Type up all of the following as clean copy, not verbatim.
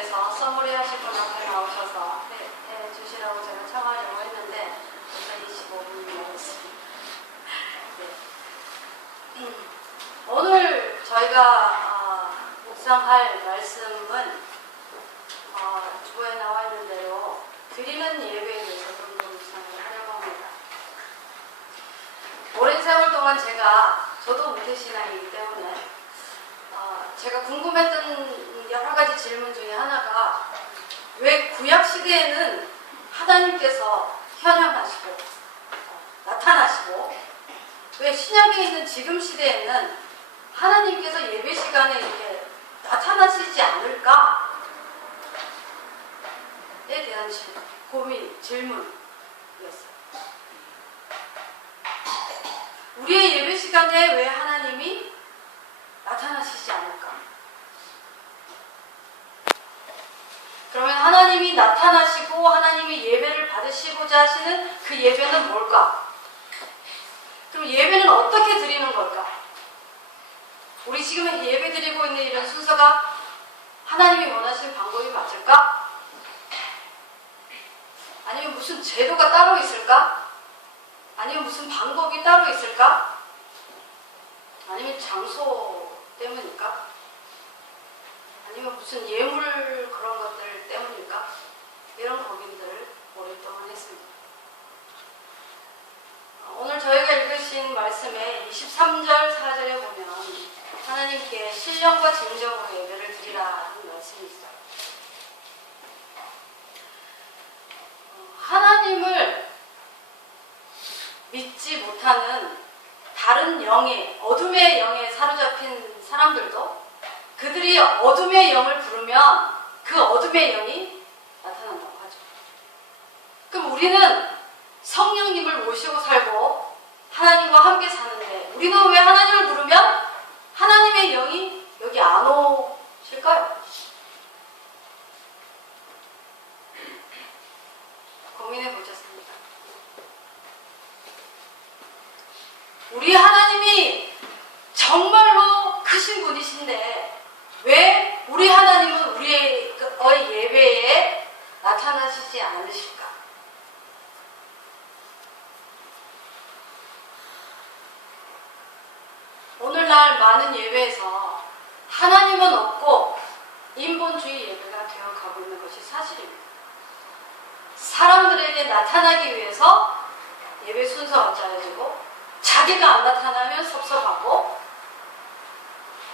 그래서 서머리 하실 분 앞에 나오셔서 해주시라고 제가 참아하려고 했는데 벌써 25분이 넘었습니다. 네. 오늘 저희가 묵상할 말씀은 주보에 나와 있는 대로 드리는 예배에 대해서 좀 더 묵상을 하려고 합니다. 오랜 세월 동안 저도 모태신앙이기 때문에 제가 궁금했던 여러 가지 질문 중에 하나가 왜 구약 시대에는 하나님께서 현현하시고 나타나시고 왜 신약에 있는 지금 시대에는 하나님께서 예배 시간에 이렇게 나타나시지 않을까에 대한 질문이었어요. 우리의 예배 시간에 왜 하나님이 나타나시지 않을까? 그러면 하나님이 나타나시고 하나님이 예배를 받으시고자 하시는 그 예배는 뭘까? 그럼 예배는 어떻게 드리는 걸까? 우리 지금 예배 드리고 있는 이런 순서가 하나님이 원하시는 방법이 맞을까? 아니면 무슨 제도가 따로 있을까? 아니면 무슨 방법이 따로 있을까? 아니면 장소 때문일까? 아니면 무슨 예물 그런 것들 때문일까? 이런 고민들을 오랫동안 했습니다. 오늘 저희가 읽으신 말씀에 23절 4절에 보면 하나님께 신령과 진정으로 예배를 드리라는 말씀이 있어요. 하나님을 믿지 못하는 다른 어둠의 영에 사로잡힌 사람들도 그들이 어둠의 영을 부르면 그 어둠의 영이 나타난다고 하죠. 그럼 우리는 성령님을 모시고 살고 하나님과 함께 사는데 우리는 왜 하나님을 부르면 하나님의 영이 여기 안 오실까요? 고민해 보셨습니까? 우리 하나님이 정말로 크신 분이신데 왜 우리 하나님은 우리의 예배에 나타나시지 않으실까? 오늘날 많은 예배에서 하나님은 없고 인본주의 예배가 되어가고 있는 것이 사실입니다. 사람들에게 나타나기 위해서 예배 순서가 짜여지고 자기가 안 나타나면 섭섭하고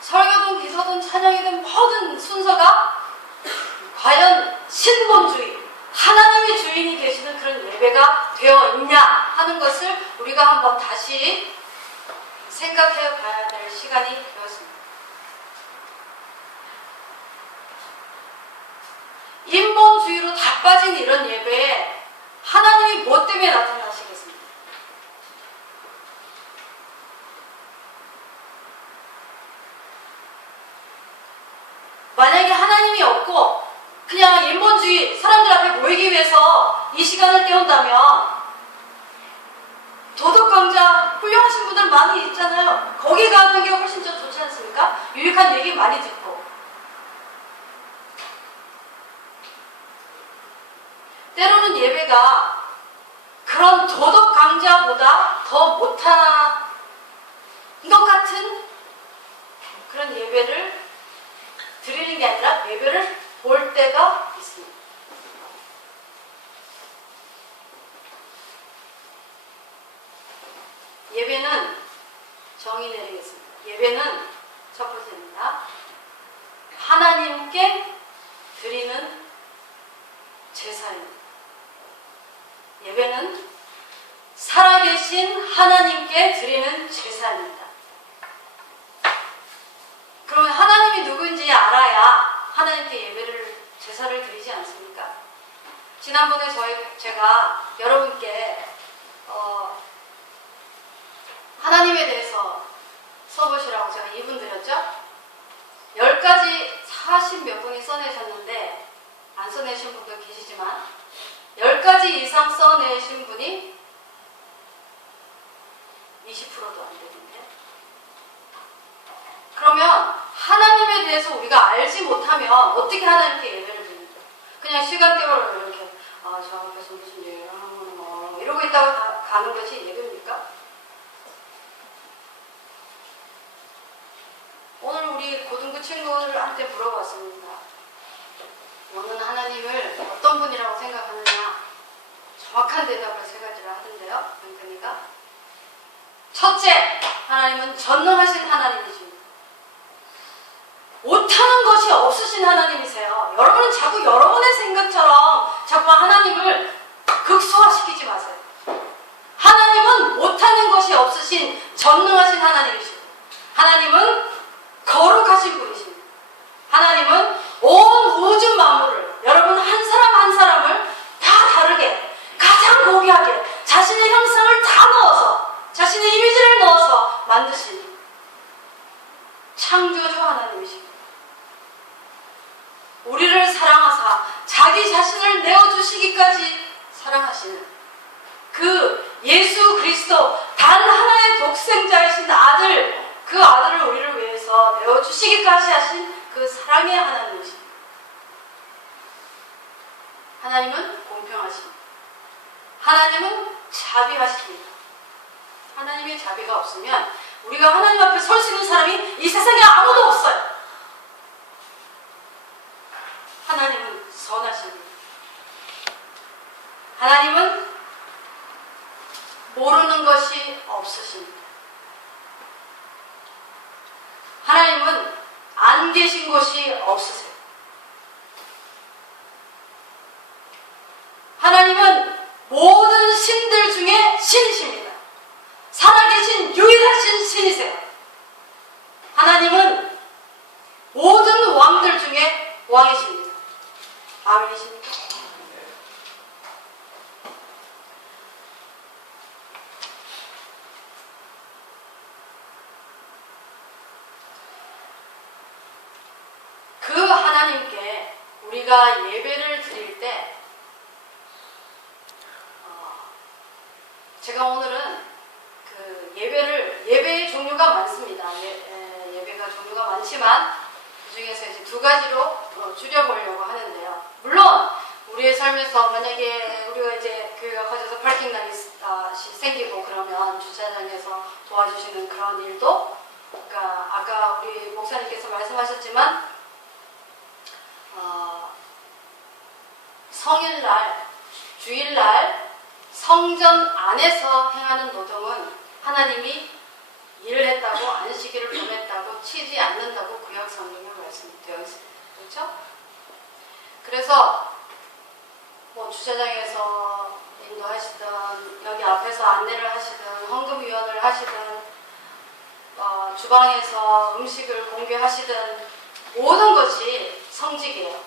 설교든 기도든 찬양이든 모든 순서가 과연 신본주의 하나님의 주인이 계시는 그런 예배가 되어 있냐 하는 것을 우리가 한번 다시 생각해 봐야 될 시간이 되었습니다. 인본주의로 다 빠진 이런 예배에 하나님이 뭐 때문에 나타나시겠습니까? 만약에 하나님이 없고 그냥 인본주의 사람들 앞에 모이기 위해서 이 시간을 때운다면 도덕 강좌 훌륭하신 분들 많이 있잖아요. 거기 가는 게 훨씬 더 좋지 않습니까? 유익한 얘기 많이 듣고. 때로는 예배가 그런 도덕 강좌보다 더 못한 것 같은 그런 예배를 드리는 게 아니라 예배를 볼 때가 있습니다. 예배는 정의 내리겠습니다. 예배는 첫 번째입니다. 하나님께 드리는 제사입니다. 예배는 살아계신 하나님께 드리는 제사입니다. 그러면 하나님이 누구인지 알아야 하나님께 제사를 드리지 않습니까? 지난번에 제가 여러분께 하나님에 대해서 써보시라고 제가 2분 드렸죠? 10가지 40몇 분이 써내셨는데 안 써내신 분도 계시지만 10가지 이상 써내신 분이 20%도 안 되는데 그러면 하나님에 대해서 우리가 알지 못하면 어떻게 하나님께 예배를 그냥 시간대로 이렇게 저 앞에서 무슨 얘기를 하는구나 이러고 있다가 가는 것이 예배입니까? 오늘 우리 고등부 친구들한테 물어봤습니다. 너는 하나님을 어떤 분이라고 생각하느냐? 정확한 대답을 세 가지를 하던데요. 그러니까 첫째, 하나님은 전능하신 하나님이십니다. 못하는 것이 없으신 하나님이세요. 여러분은 자꾸 여러분의 생각처럼 자꾸 하나님을 극소화시키지 마세요. 하나님은 못하는 것이 없으신 전능하신 하나님이십니다. 하나님은 거룩하신 분이십니다. 하나님은 온 우주 만물을, 여러분 한 사람 한 사람을 다 다르게 가장 고귀하게 자신의 형상을 다 넣어서 자신의 이미지를 넣어서 만드신 창조주 하나님이십니다. 우리를 사랑하사 자기 자신을 내어주시기까지 사랑하시는 그 예수 그리스도 단 하나의 독생자이신 아들, 그 아들을 우리를 위해서 내어주시기까지 하신 그 사랑의 하나님이십니다. 하나님은 공평하십니다. 하나님은 자비하십니다. 하나님의 자비가 없으면 우리가 하나님 앞에 설 수 있는 사람이 이 세상에 아무도 없어요. 하나님은 선하십니다. 하나님은 모르는 것이 없으십니다. 하나님은 안 계신 곳이 없으세요. 하나님은 모든 신들 중에 신이십니다. 살아계신 유일하신 신이세요. 하나님은 모든 왕들 중에 왕이십니다. 아멘이십니까? 그 하나님께 우리가 예배를 드릴 때 제가 오늘은 그 예배의 종류가 많습니다. 예배가 종류가 많지만 그 중에서 이제 두 가지로 줄여보려고 하는데요. 물론 우리의 삶에서 만약에 우리가 이제 교회가 커져서 파킹락이 생기고 그러면 주차장에서 도와주시는 그런 일도, 그러니까 아까 우리 목사님께서 말씀하셨지만 성일날, 주일날 성전 안에서 행하는 노동은 하나님이 일을 했다고, 안식일을 보냈다고, 치지 않는다고 구약 성경에 말씀되어 있습니다. 그렇죠? 그래서 뭐 주차장에서 인도하시든, 여기 앞에서 안내를 하시든, 헌금위원을 하시든, 주방에서 음식을 공개하시든 모든 것이 성직이에요.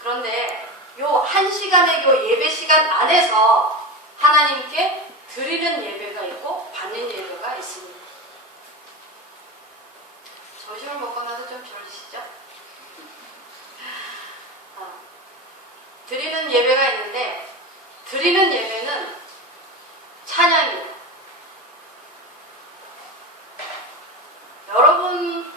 그런데 요 한 시간의 요 예배 시간 안에서 하나님께 드리는 예배가 있고 받는 예배가 있습니다. 점심을 먹고 나서 좀 졸리시죠? 드리는 예배가 있는데, 드리는 예배는 찬양이에요. 여러분,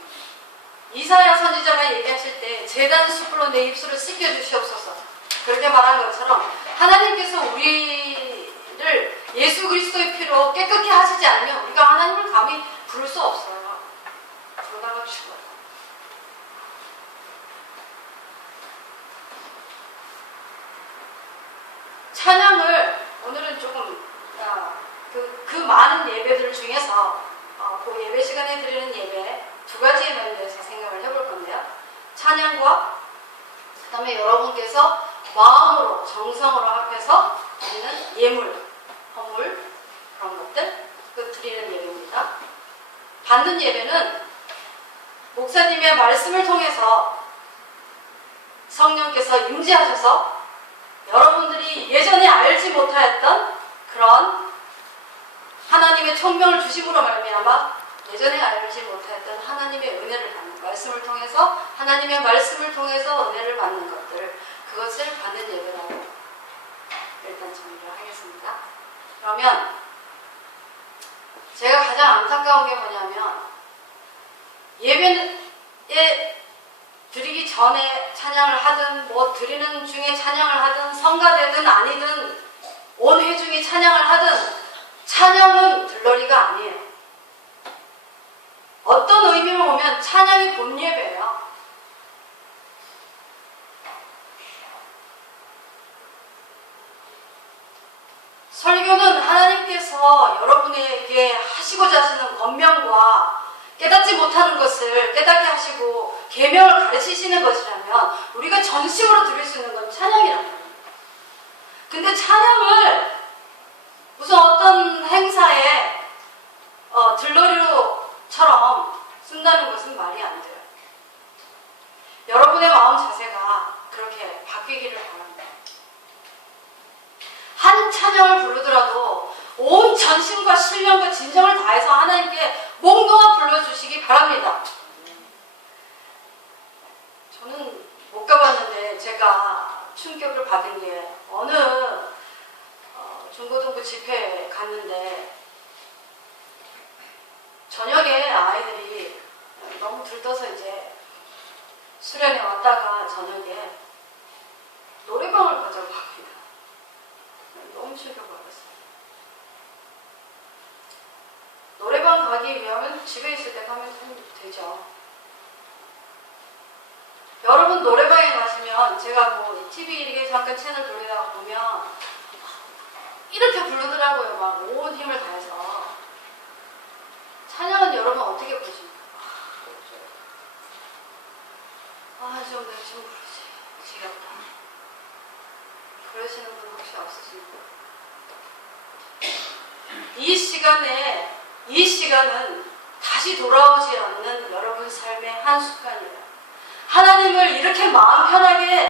이사야 선지자가 얘기하실 때 제단 숯불로 내 입술을 씻겨주시옵소서 그렇게 말한 것처럼 하나님께서 우리를 예수 그리스도의 피로 깨끗게 하시지 않으면 우리가 하나님을 감히 부를 수 없어요. 부르다가 죽어요. 찬양을 오늘은 조금 그 많은 예배들 중에서 그 예배 시간에 드리는 예배 두 가지에 대해서 생각을 해볼 건데요. 찬양과 그 다음에 여러분께서 마음으로 정성으로 합해서 드리는 예물, 헌물 그런 것들 그 드리는 예배입니다. 받는 예배는 목사님의 말씀을 통해서 성령께서 임재하셔서 여러분들이 예전에 알지 못하였던 그런 하나님의 총명을 주심으로 말미암아 예전에 알지 못하였던 하나님의 은혜를 받는, 말씀을 통해서 하나님의 말씀을 통해서 은혜를 받는 것들, 그것을 받는 예배라고 일단 정리를 하겠습니다. 그러면 제가 가장 안타까운 게 뭐냐면 예배에 드리기 전에 찬양을 하든 뭐 드리는 중에 찬양을 하든 성가되든 아니든 온 회중이 찬양을 하든 찬양은 들러리가 아니에요. 어떤 의미로 보면 찬양이 본 예배예요. 설교는 하나님께서 여러분에게 하시고자 하시는 권면과 깨닫지 못하는 것을 깨닫게 하시고 계명을 가르치시는 것이라면 우리가 전심으로 들을 수 있는 건 찬양이란 말입니다. 근데 찬양을 무슨 어떤 행사에 들러리로처럼 쓴다는 것은 말이 안 돼요. 여러분의 마음 자세가 그렇게 바뀌기를 바랍니다. 한 찬양을 부르더라도 온 전심과 신령과 진정을 다해서 하나님께 목놓아 불러주시기 바랍니다. 저는 못 가봤는데 제가 충격을 받은 게 어느 중고등부 집회에 갔는데 저녁에 아이들이 너무 들떠서 이제 수련회 왔다가 저녁에 노래방을 가자고 합니다. 너무 충격을 받았어요. 노래방 가기 위하면 집에 있을 때 가면 되죠. 여러분 노래방에 가시면 제가 뭐 TV 이렇게 잠깐 채널 돌리다가 보면 이렇게 부르더라고요. 막 온 힘을 다해서. 찬양은 여러분 어떻게 부르십니까? 좀 내가 좀 부르지. 지겹다. 그러시는 분 혹시 없으십니까? 이 시간은 다시 돌아오지 않는 여러분 삶의 한 순간이에요. 하나님을 이렇게 마음 편하게